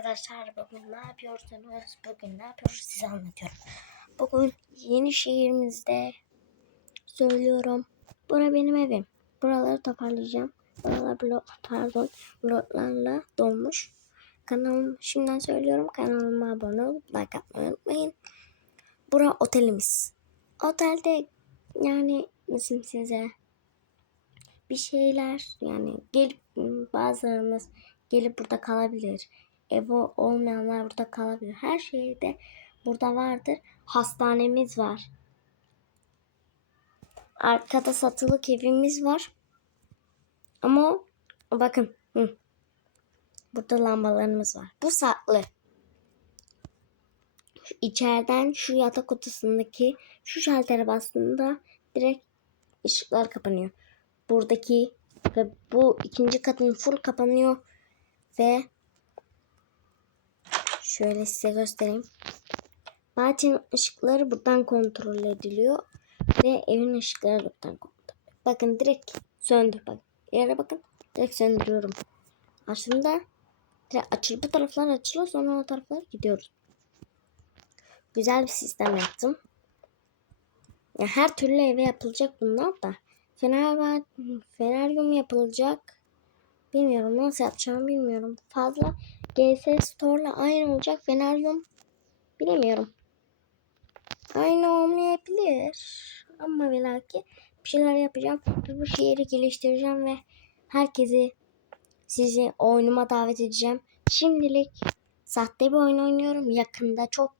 arkadaşlar bugün ne yapıyorsunuz? Bugün ne yapıyoruz size anlatıyorum. Bugün yeni şehrimizde söylüyorum. Bura benim evim. Buraları toparlayacağım. Buralar blok, pardon bloklarla dolmuş. Kanalım şimdiden söylüyorum. Kanalıma abone olup like atmayı unutmayın. Bura otelimiz. Otelde yani nasıl size bir şeyler yani gelip bazılarımız gelip burada kalabilir. Ev olmayanlar burada kalabilir. Her şey de burada vardır. Hastanemiz var. Arkada satılık evimiz var. Ama bakın hı, burada lambalarımız var. Bu saklı. Şu içeriden şu yatak odasındaki şu şaltere bastığında direkt ışıklar kapanıyor. Buradaki ve bu ikinci katın full kapanıyor ve şöyle size göstereyim. Bahçenin ışıkları buradan kontrol ediliyor ve evin ışıkları da buradan kontrol. Bakın direkt söndü. Bak yere bakın. Direkt söndürüyorum. Aslında açıl bu taraflar açılıyor sonra o taraflar gidiyoruz. Güzel bir sistem yaptım. Ya her türlü eve yapılacak bunlar da. Fener var, feneryum yapılacak. Bilmiyorum nasıl yapacağımı bilmiyorum. Fazla GS Store'la aynı olacak feneryum. Bilemiyorum. Aynı olmayabilir. Ama ve bir şeyler yapacağım. Bu şehri geliştireceğim ve herkesi sizi oyunuma davet edeceğim. Şimdilik sahte bir oyun oynuyorum. Yakında çok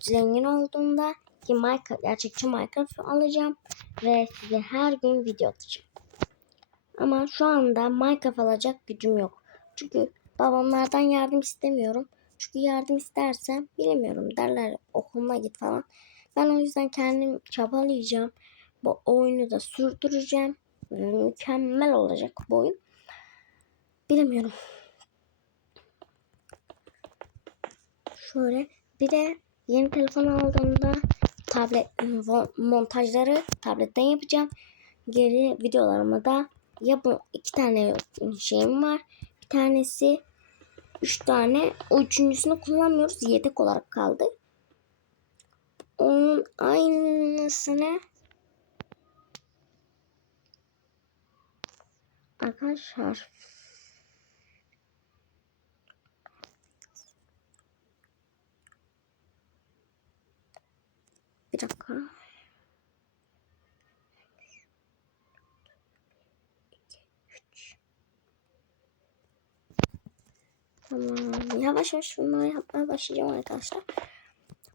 zengin olduğumda ki Minecraft, gerçekçi Minecraft alacağım ve size her gün video atacağım. Ama şu anda Minecraft alacak gücüm yok. Çünkü babamlardan yardım istemiyorum. Çünkü yardım istersem bilemiyorum derler okuluna git falan. Ben o yüzden kendim çabalayacağım. Bu oyunu da sürdüreceğim. Mükemmel olacak bu oyun. Bilemiyorum. Şöyle bir de yeni telefon aldığımda tablet montajları tabletten yapacağım. Geri videolarıma da ya bu iki tane şeyim var. Bir tanesi üç tane. O üçüncüsünü kullanmıyoruz. Yedek olarak kaldı. Onun aynısını arkadaşlar bir dakika. Tamam. Yavaş yavaş bunları yapmaya başlayacağım arkadaşlar.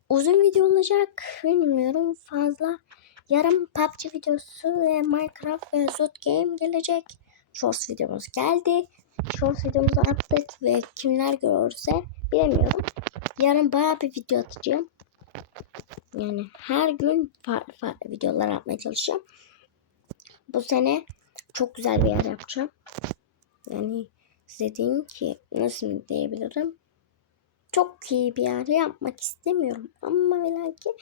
Uzun video olacak. Bilmiyorum fazla. Yarın PUBG videosu ve Minecraft ve Zot Game gelecek. Shorts videomuz geldi. Shorts videomuzu attık ve kimler görürse bilemiyorum. Yarın bayağı bir video atacağım. Yani her gün farklı farklı videolar atmaya çalışacağım. Bu sene çok güzel bir yer yapacağım. Yani diyeyim ki nasıl diyebilirim. Çok iyi bir yer yapmak istemiyorum. Ama ve lakin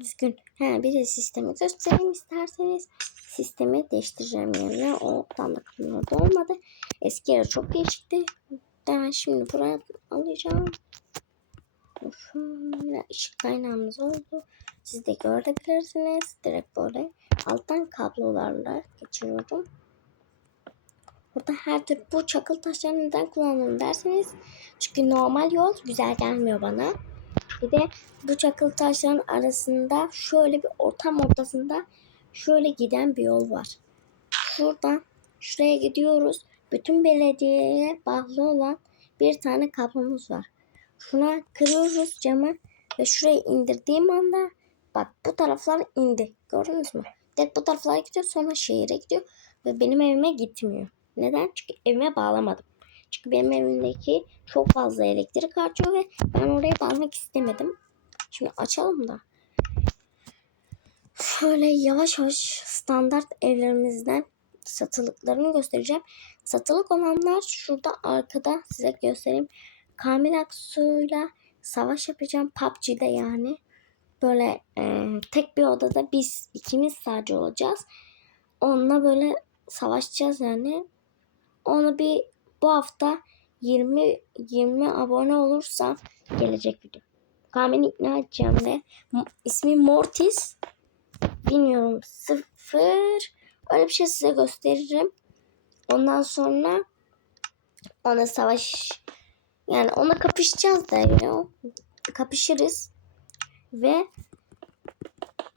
düzgün. Ha, bir de sistemi göstereyim isterseniz. Sistemi değiştireceğim yerine. O da olmadı. Eski yer çok değişikti. Ben şimdi buraya alacağım. Şöyle ışık kaynağımız oldu. Siz de görebilirsiniz. Direkt böyle alttan kablolarla geçiriyorum. Burada her tür bu çakıl taşlarını neden kullanıyorum derseniz. Çünkü normal yol güzel gelmiyor bana. Bir de bu çakıl taşların arasında şöyle bir ortam ortasında şöyle giden bir yol var. Şuradan şuraya gidiyoruz. Bütün belediyeye bağlı olan bir tane kablomuz var. Şuna kırıyoruz camı ve şuraya indirdiğim anda bak bu taraflar indi. Gördünüz mü? Direkt bu taraflara gidiyor sonra şehire gidiyor ve benim evime gitmiyor. Neden? Çünkü evime bağlamadım. Çünkü benim evimdeki çok fazla elektrik harcıyor ve ben oraya bağlamak istemedim. Şimdi açalım da. Şöyle yavaş yavaş standart evlerimizden satılıklarını göstereceğim. Satılık olanlar şurada arkada size göstereyim. Kamil Aksu'yla savaş yapacağım PUBG'de yani. Böyle e, tek bir odada biz ikimiz sadece olacağız. Onunla böyle savaşacağız yani. Onu bir bu hafta 20 20 abone olursa gelecek video. Kamil'i ikna edeceğim ve ismi Mortis. Bilmiyorum sıfır. Öyle bir şey size gösteririm. Ondan sonra ona savaş yani ona kapışacağız da ya. Kapışırız. Ve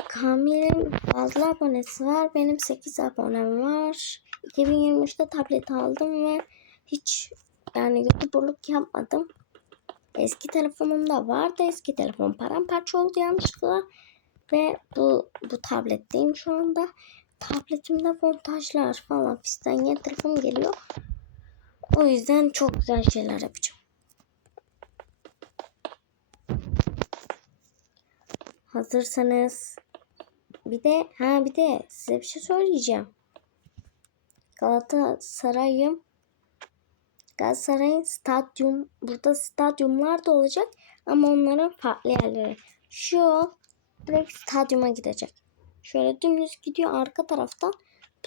Kamil'in fazla abonesi var. Benim 8 abonem var. 2023'te tablet aldım ve hiç yani youtuberluk yapmadım. Eski telefonumda vardı. Eski telefon paramparça oldu yanlışlıkla. Ve bu, bu tabletteyim şu anda. Tabletimde montajlar falan fistan yeni telefon geliyor. O yüzden çok güzel şeyler yapacağım. Hazırsanız bir de ha bir de size bir şey söyleyeceğim. Galatasaray'ım Galatasaray'ın stadyum burada stadyumlar da olacak ama onların farklı yerleri. Şu direkt stadyuma gidecek. Şöyle dümdüz gidiyor arka taraftan.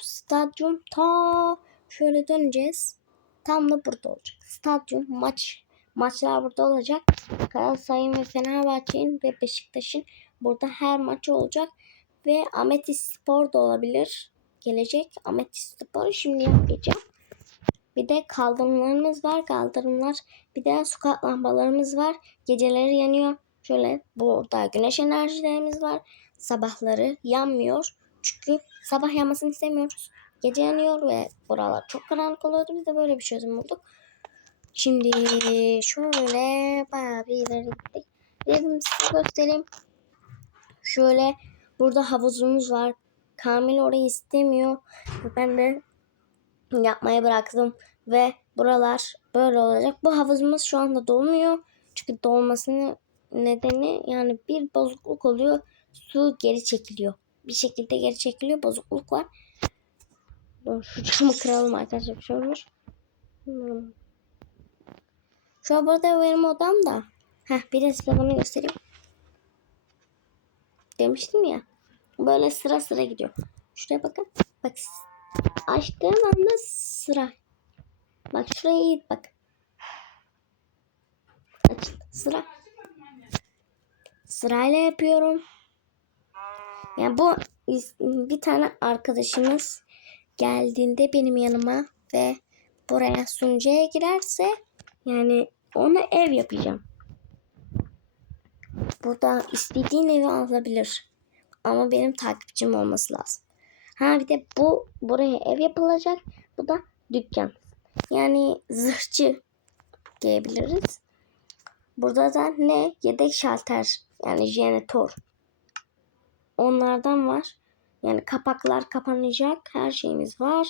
Stadyum ta şöyle döneceğiz. Tam da burada olacak. Stadyum maç maçlar burada olacak. Galatasaray'ın ve Fenerbahçe'nin ve Beşiktaş'ın burada her maçı olacak ve Ametis Spor da olabilir. Gelecek Ametis Spor'u şimdi yapacağım. Bir de kaldırımlarımız var. Kaldırımlar. Bir de sokak lambalarımız var. Geceleri yanıyor. Şöyle burada güneş enerjilerimiz var. Sabahları yanmıyor. Çünkü sabah yanmasını istemiyoruz. Gece yanıyor ve buralar çok karanlık oluyordu. Biz de böyle bir çözüm bulduk. Şimdi şöyle bayağı bir ileri gittik. Dedim size göstereyim. Şöyle burada havuzumuz var. Kamil orayı istemiyor. Ben de yapmayı bıraktım ve buralar böyle olacak. Bu havuzumuz şu anda dolmuyor. Çünkü dolmasının nedeni yani bir bozukluk oluyor. Su geri çekiliyor. Bir şekilde geri çekiliyor. Bozukluk var. Şu camı kıralım arkadaşlar. Bir şey olmuş. Hmm. Şu an burada benim odam da. Heh, bir de size bunu göstereyim. Demiştim ya. Böyle sıra sıra gidiyor. Şuraya bakın. Bak açtığım anda sıra. Bak şuraya git bak. Açıldı. Sıra. Sırayla yapıyorum. Yani bu bir tane arkadaşımız geldiğinde benim yanıma ve buraya sunucuya girerse yani ona ev yapacağım. Burada istediğin evi alabilir. Ama benim takipçim olması lazım. Ha bir de bu buraya ev yapılacak. Bu da dükkan. Yani zırhçı diyebiliriz. Burada da ne? Yedek şalter. Yani jeneratör. Onlardan var. Yani kapaklar kapanacak. Her şeyimiz var.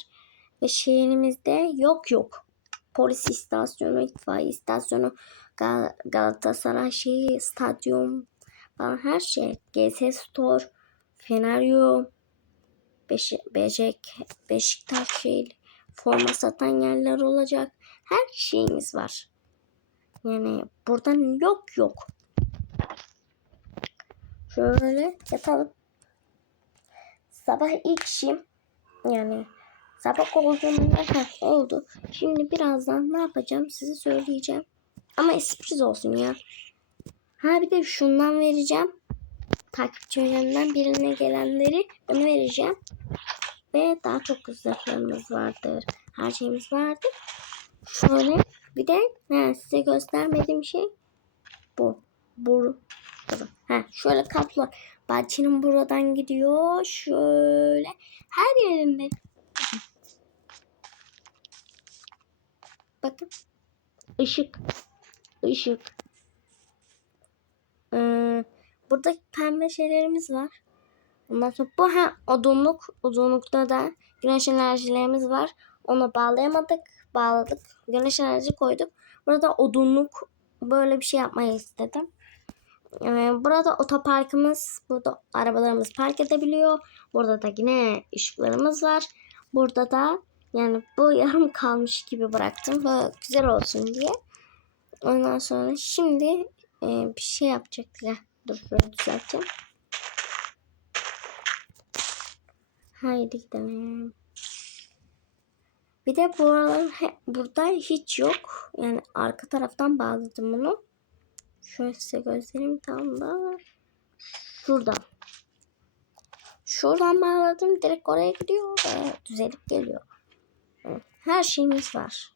Ve şehrimizde yok yok. Polis istasyonu, itfaiye istasyonu, Gal- Galatasaray şeyi, stadyum falan her şey. GS Store, Feneryum, Beş Becek, Beşiktaş şey, forma satan yerler olacak. Her şeyimiz var. Yani buradan yok yok. Şöyle yatalım. Sabah ilk işim yani sabah olduğunda heh, oldu. Şimdi birazdan ne yapacağım size söyleyeceğim. Ama sürpriz olsun ya. Ha bir de şundan vereceğim. Takipçilerimden birine gelenleri onu vereceğim. Ve daha çok zırhlarımız vardır. Her şeyimiz vardır. Şöyle bir de he, size göstermediğim şey bu. Bu. Ha, şöyle kaplı. Bahçenin buradan gidiyor. Şöyle her yerinde. Bakın. Işık. Işık. Ee, burada pembe şeylerimiz var. Ondan sonra bu ha odunluk. Odunlukta da güneş enerjilerimiz var. Onu bağlayamadık. Bağladık. Güneş enerji koyduk. Burada odunluk böyle bir şey yapmayı istedim. Ee, burada otoparkımız. Burada arabalarımız park edebiliyor. Burada da yine ışıklarımız var. Burada da yani bu yarım kalmış gibi bıraktım. Böyle güzel olsun diye. Ondan sonra şimdi e, bir şey yapacaktık. Dur böyle düzelteceğim. Haydi gidelim. Bir de buraların he- burada hiç yok. Yani arka taraftan bağladım bunu. Şöyle size göstereyim tam da. Şuradan. Şuradan bağladım. Direkt oraya gidiyor ve düzelip geliyor. Her şeyimiz var.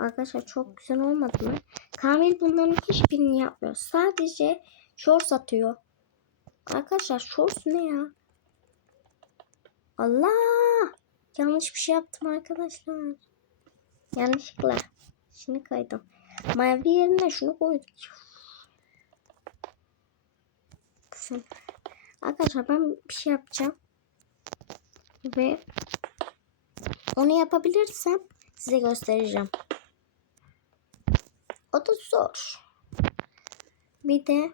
Arkadaşlar çok güzel olmadı mı? Kamil bunların hiçbirini yapmıyor. Sadece shorts atıyor. Arkadaşlar shorts ne ya? Allah! Yanlış bir şey yaptım arkadaşlar. Yanlışlıkla. Şunu koydum. Mavi yerine şunu koydum. Şunu. Arkadaşlar ben bir şey yapacağım. Ve onu yapabilirsem size göstereceğim. O da zor. Bir de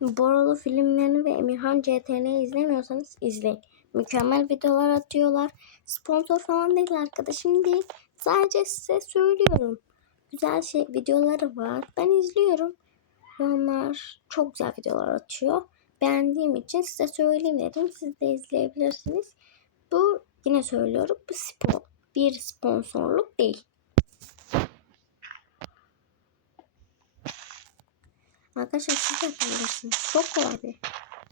Borolu filmlerini ve Emirhan CTN'yi izlemiyorsanız izleyin. Mükemmel videolar atıyorlar. Sponsor falan değil arkadaşım değil. Sadece size söylüyorum. Güzel şey videoları var. Ben izliyorum. Onlar çok güzel videolar atıyor. Beğendiğim için size söyleyeyim dedim. Siz de izleyebilirsiniz. Bu yine söylüyorum. Bu spor, bir sponsorluk değil. Arkadaşlar siz de yapabilirsiniz. Çok kolay bir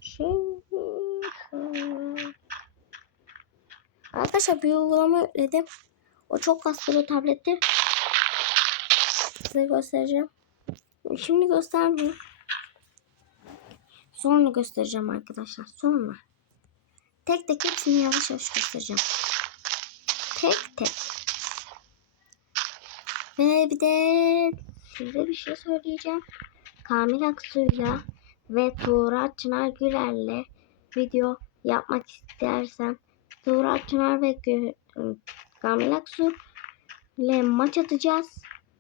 şey. Arkadaşlar bir uygulama yükledim. O çok kaslı tablette. Size göstereceğim. Şimdi göstermeyeyim. Sonra göstereceğim arkadaşlar. Sonra. Tek tek hepsini yavaş yavaş göstereceğim. Tek tek. Ve bir de size bir şey söyleyeceğim. Kamil Aksu'yla ve Tuğra Çınar Gürel'le video yapmak istersem Tuğra Çınar ve Gü- Kamil Aksu ile maç atacağız.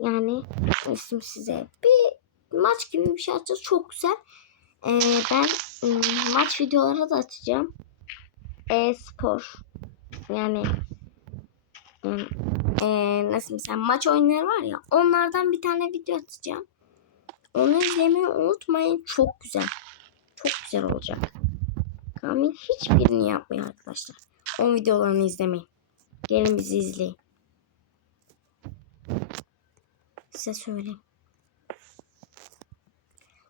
Yani isim size bir maç gibi bir şey atacağız. Çok güzel. Ee, ben ım, maç videoları da atacağım. E-spor. Yani ım, e, nasıl mesela maç oyunları var ya onlardan bir tane video atacağım. Onu izlemeyi unutmayın. Çok güzel. Çok güzel olacak. Kamil hiçbirini yapmıyor arkadaşlar. O videolarını izlemeyin. Gelin bizi izleyin. Size söyleyeyim.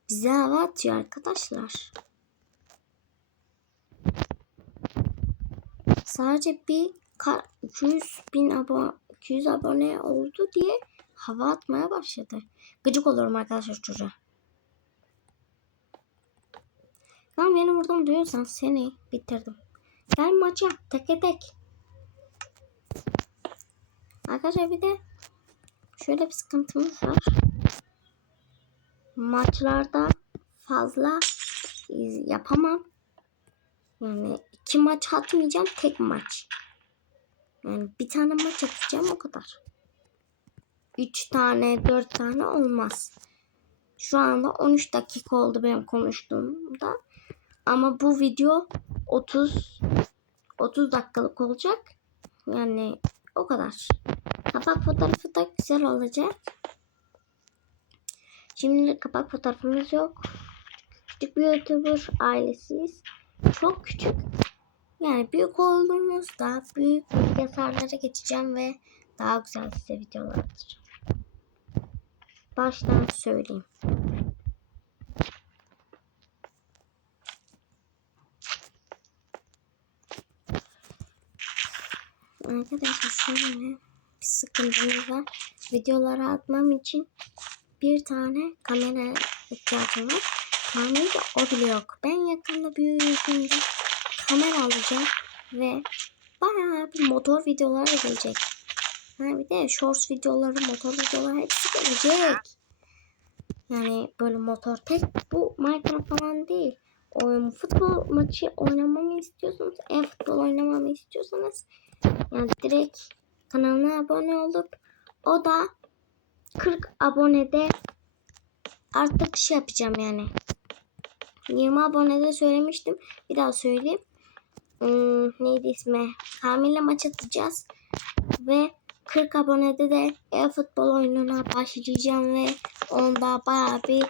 Bize hava atıyor arkadaşlar. Sadece bir ka- 200 bin abone 200 abone oldu diye hava atmaya başladı. Gıcık olurum arkadaşlar çocuğa. Lan beni buradan duyuyorsan seni bitirdim. Gel maça teke tek. Arkadaşlar bir de şöyle bir sıkıntımız var. Maçlarda fazla yapamam. Yani iki maç atmayacağım tek maç. Yani bir tane maç atacağım o kadar. 3 tane 4 tane olmaz. Şu anda 13 dakika oldu benim konuştuğumda. Ama bu video 30 30 dakikalık olacak. Yani o kadar. Kapak fotoğrafı da güzel olacak. Şimdi kapak fotoğrafımız yok. Küçük bir YouTuber ailesiyiz. Çok küçük. Yani büyük olduğumuzda büyük bilgisayarlara geçeceğim ve daha güzel size videolar atacağım. Baştan söyleyeyim. Arkadaşlar şöyle bir sıkıntımız var. Videoları atmam için bir tane kamera ihtiyacım var. Kamera da o bile yok. Ben yakında büyüdüğümde kamera alacağım ve bayağı bir motor videoları gelecek. Ha bir de shorts videoları, motor videoları hepsi gelecek. Yani böyle motor tek bu Minecraft falan değil. Oyun, futbol maçı oynamamı istiyorsanız, e-futbol oynamamı istiyorsanız yani direkt kanalına abone olup o da 40 abonede artık şey yapacağım yani. 20 abonede söylemiştim. Bir daha söyleyeyim. Hmm, neydi ismi? Kamil'le maç atacağız. Ve 40 abonede de e-futbol oyununa başlayacağım ve onda bayağı bir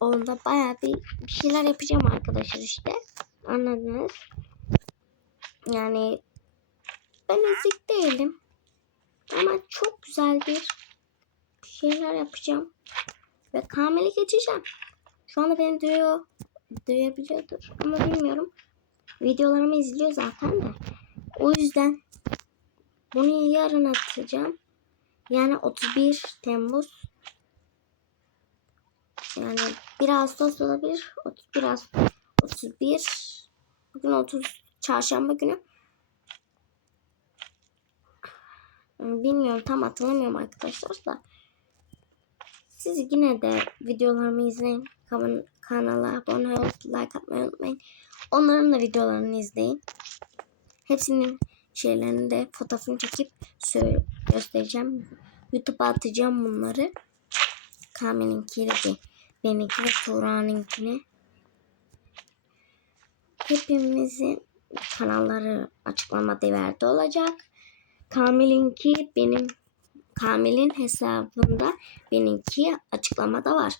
onda bayağı bir, bir şeyler yapacağım arkadaşlar işte. Anladınız? Yani ben ezik değilim. Ama çok güzel bir şeyler yapacağım. Ve Kamil'i geçeceğim. Şu anda beni duyuyor. Duyabiliyordur ama bilmiyorum. Videolarımı izliyor zaten de. O yüzden bunu yarın atacağım. Yani 31 Temmuz. Yani 1 Ağustos olabilir. 31 Ağustos. 31 bugün 30 çarşamba günü. Bilmiyorum tam hatırlamıyorum arkadaşlar da. Siz yine de videolarımı izleyin. Kan- Kanala abone olup like atmayı unutmayın. Onların da videolarını izleyin. Hepsinin şeylerini de fotoğrafını çekip göstereceğim. YouTube'a atacağım bunları. Kamil'inki de benimki ve Tuğra'nınkini. Hepimizin kanalları açıklamada verdi olacak. Kamil'inki benim Kamil'in hesabında benimki açıklamada var.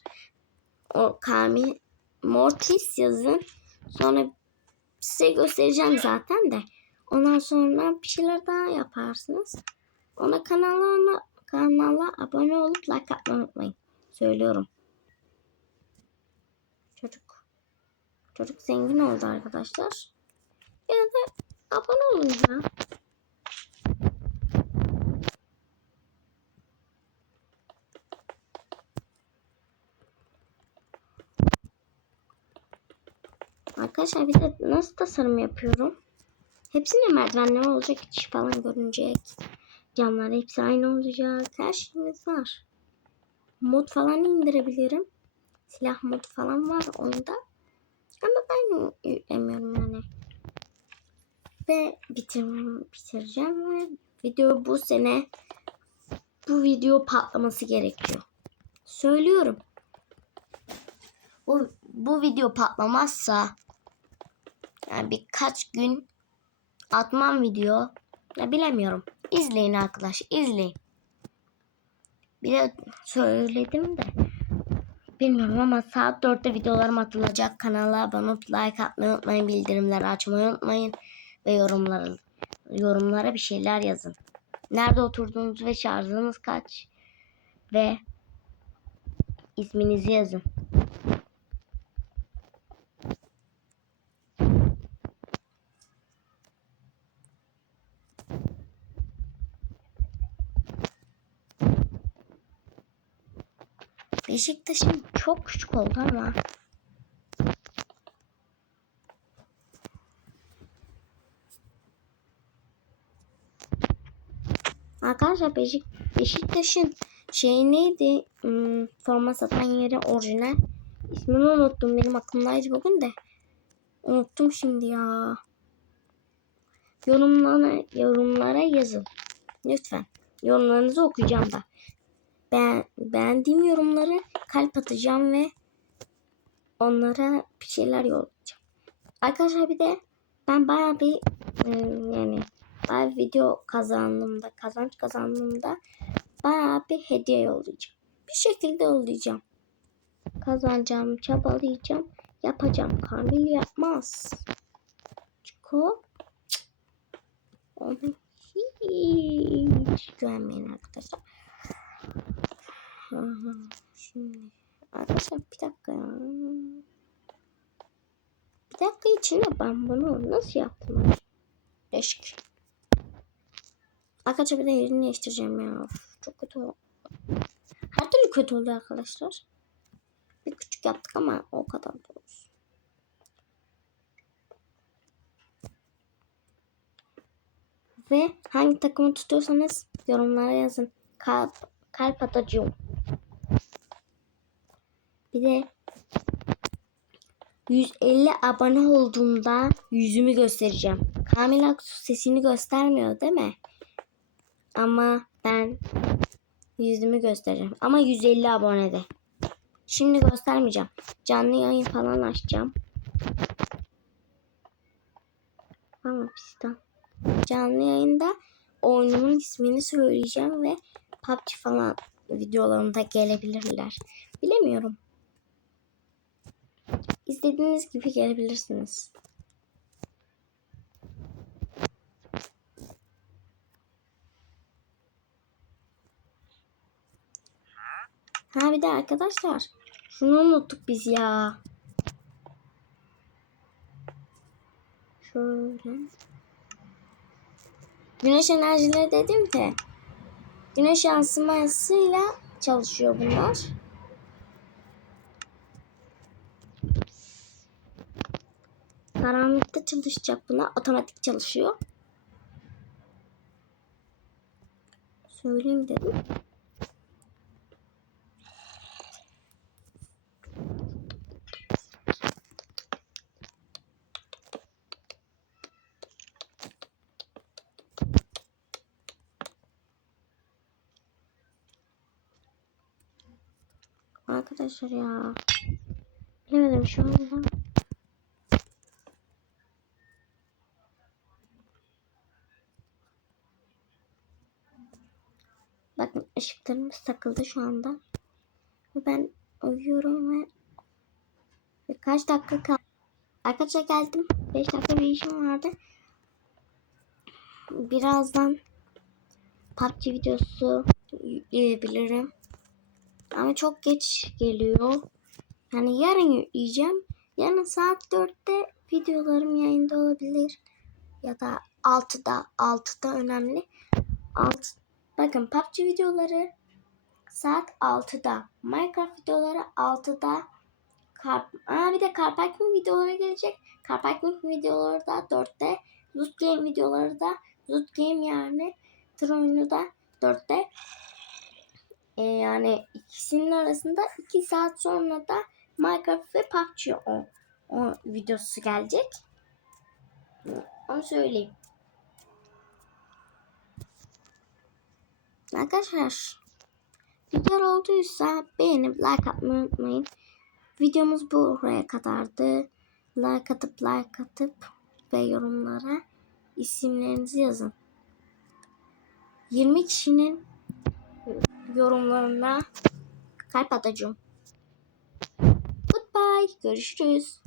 O Kamil Mortis yazın. Sonra size göstereceğim zaten de. Ondan sonra bir şeyler daha yaparsınız. Ona kanala, kanala abone olup like atmayı unutmayın. Söylüyorum. Çocuk. Çocuk zengin oldu arkadaşlar. Ya da abone olun ya. Arkadaşlar bir de nasıl tasarım yapıyorum? Hepsinde merdivenler olacak. içi falan görünecek. Camlar hepsi aynı olacak. Her şeyimiz var. Mod falan indirebilirim. Silah mod falan var onda. Ama ben yüklemiyorum yani. Ve bitir, bitireceğim ve video bu sene bu video patlaması gerekiyor. Söylüyorum. Bu, bu video patlamazsa yani birkaç gün atmam video. Ya bilemiyorum. İzleyin arkadaş, izleyin. Bir de söyledim de. Bilmiyorum ama saat 4'te videolarım atılacak. Kanala abone olup like atmayı unutmayın. Bildirimleri açmayı unutmayın. Ve yorumlara, yorumlara bir şeyler yazın. Nerede oturduğunuz ve şarjınız kaç. Ve isminizi yazın. Beşiktaş'ın çok küçük oldu ama. Arkadaşlar Beşik, Beşiktaş'ın şey neydi? Hmm, forma satan yeri orijinal. İsmini unuttum. Benim aklımdaydı bugün de. Unuttum şimdi ya. Yorumlara, yorumlara yazın. Lütfen. Yorumlarınızı okuyacağım da. Ben, beğendiğim yorumları kalp atacağım ve onlara bir şeyler yollayacağım. Arkadaşlar bir de ben bayağı bir ıı, yani bayağı bir video kazandığımda kazanç kazandığımda bayağı bir hediye yollayacağım. Bir şekilde yollayacağım. Kazanacağım, çabalayacağım, yapacağım. Kamil yapmaz. Çiko onu hiç güvenmeyin arkadaşlar. Şimdi arkadaşlar bir dakika ya. Bir dakika içinde ben bunu nasıl yaptım? Değişik. Arkadaşlar bir de yerini değiştireceğim ya. Of, çok kötü oldu. Her türlü kötü oldu arkadaşlar. Bir küçük yaptık ama o kadar da olsun. Ve hangi takımı tutuyorsanız yorumlara yazın. Kalp, kalp atacağım. Bir de 150 abone olduğumda yüzümü göstereceğim. Kamil Aksu sesini göstermiyor değil mi? Ama ben yüzümü göstereceğim. Ama 150 abonede. Şimdi göstermeyeceğim. Canlı yayın falan açacağım. Ama pistan. Canlı yayında oyunumun ismini söyleyeceğim ve PUBG falan videolarımda gelebilirler. Bilemiyorum. İstediğiniz gibi gelebilirsiniz. Ha bir de arkadaşlar şunu unuttuk biz ya. Şöyle. Güneş enerjileri dedim ki güneş yansımasıyla çalışıyor bunlar. Karanlıkta çalışacak buna. Otomatik çalışıyor. Söyleyeyim dedim. Arkadaşlar ya. Bilemedim şu anda. Bakın ışıklarımız takıldı şu anda. Ben uyuyorum ve birkaç dakika kaldı. Arkadaşlar geldim. 5 dakika bir işim vardı. Birazdan PUBG videosu yükleyebilirim. Ama çok geç geliyor. Yani yarın yükleyeceğim. Yarın saat 4'te videolarım yayında olabilir. Ya da 6'da. 6'da önemli. 6, bakın PUBG videoları saat 6'da. Minecraft videoları 6'da. Kar, aa bir de Car Parking videoları gelecek. Car Parking videoları da 4'te. Loot Game videoları da Loot Game yani tır oyunu da 4'te. Ee, yani ikisinin arasında 2 saat sonra da Minecraft ve PUBG o, o videosu gelecek. Onu söyleyeyim. Arkadaşlar video olduysa beğenip like atmayı unutmayın. Videomuz buraya kadardı. Like atıp like atıp ve yorumlara isimlerinizi yazın. 20 kişinin yorumlarına kalp atacağım. Goodbye. Görüşürüz.